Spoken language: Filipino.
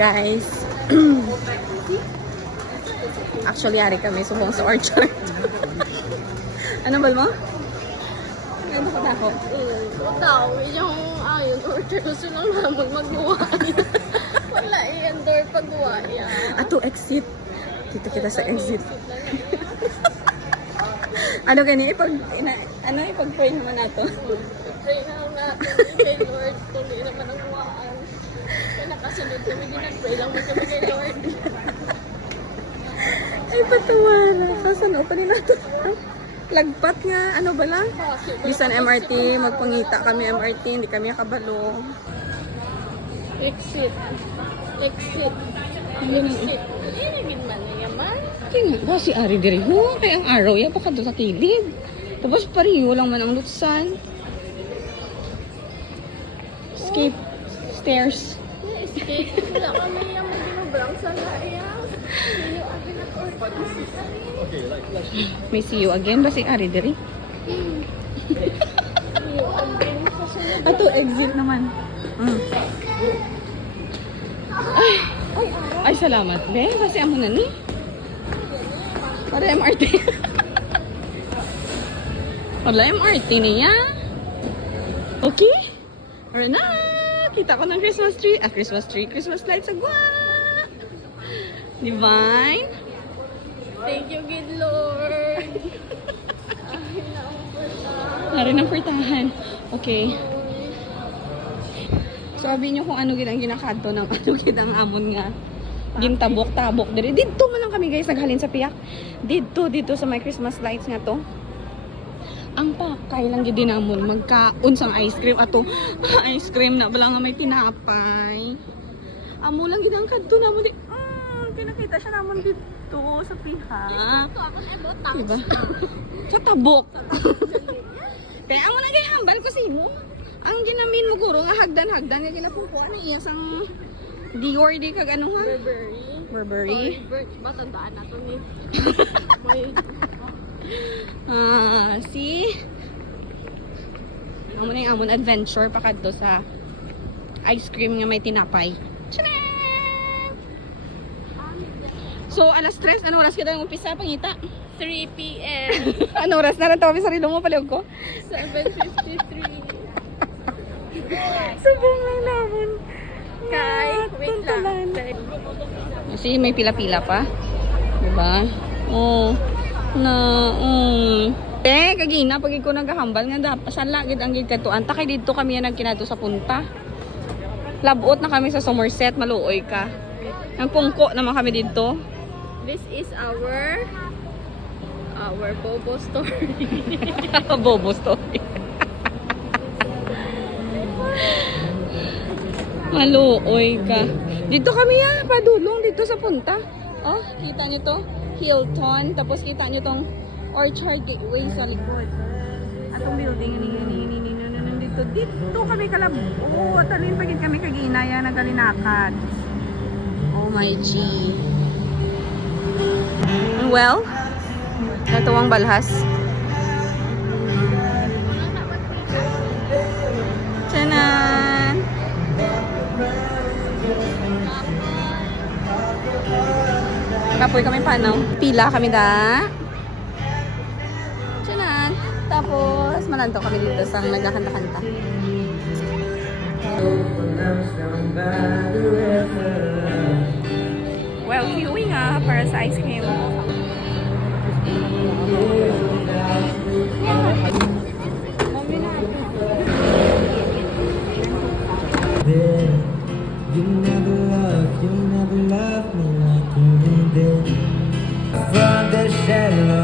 guys. Actually, hari kami subong sa orchard. Ano ba mo? Ano ka ako? Tao, yung ayun, order gusto lang naman magbuhay. Wala i-endor pagbuhay. Ato exit. Kita sa exit. Ano gani ipag-pray naman nato. Pray na lang natin kay Lord kung di naman ang buhaan. Kaya nakasunod kami, ginag-pray lang mo kami kay Lord. Ay, patawa na. Sasano pa rin nato. Lagpat nga. Ano ba lang? Bisan MRT. Magpangita kami MRT. Hindi kami kabalo. Exit. Exit. Exit. Inagin man na yaman. Tingnan ba si Ari diri ho? Kaya ang araw yan baka doon sa kilid. Tapos pariyo lang man ang lutsan. Escape stairs. Escape. Wala kami yung maginobrang sa laya. Sino ang ginag-order? May see you again ba si Ari diri? Yung again sa sunod. Ato exit naman. Ay, salamat be. Kasi amo na ni. Para MRT. Wala MRT niya. Okay? Or na. Kita ko ng Christmas tree. Christmas lights. Agwa! Divine. Thank you, good Lord. Ay, naumputan. Narin ang portahan. Okay. Sabi niyo kung ano gid ang ginakadto ng ano gid ang amon nga gintabok-tabok diri. Dito man lang kami guys naghalin sa piyak. Dito sa may Christmas lights nga to. Ang pakay lang gid dinamon magkaon sang ice cream ato. Ice cream na bala nga may tinapay. Amo lang gid ang kadto namon di. Pinakita siya namon dito sa piyak. Ito ako na ibot. Diba? Sa tabok. Kaya amo na gay hambal ko sa imo. Ang ginamin mo guro nga hagdan nga ginapupuan ang iyang sang Dior di kag ano ha? Burberry. Matandaan na to ni. See? Amo na yung amon adventure pa kadto sa ice cream nga may tinapay. Tchanan! So alas 3, ano oras kita yung umpisa pangita? 3 p.m. Ano oras na rin tabi sa rilong mo paliog ko? 7:53. Subong lang naman. Kay, wait lang. Kasi may pila-pila pa. Diba? Oh. Kagina pag ko naghahambal nga dapat sa lagid ang gid katuan. Takay dito kami yan nagkinato sa punta. Labot na kami sa Somerset, maluoy ka. Ang pungko naman kami dito. This is our Bobo story. Bobo story. Maluoy ka. Dito kami padulong dito sa punta. Oh, kita nyo to? Hilton. Tapos kita nyo tong Orchard Gateway sa likod. Atong building dito. Dito kami kalabot. Alin pagin kami kaginaya nagalinakad. Oh my G. Well, ito ang balhas. Tanan! Kapoy kami panaw. Pila kami da. Tanan! Tapos, mananto kami dito sa nagkakanta-kanta. Well, queuing para sa ice cream. You never love me like you did. From the shadow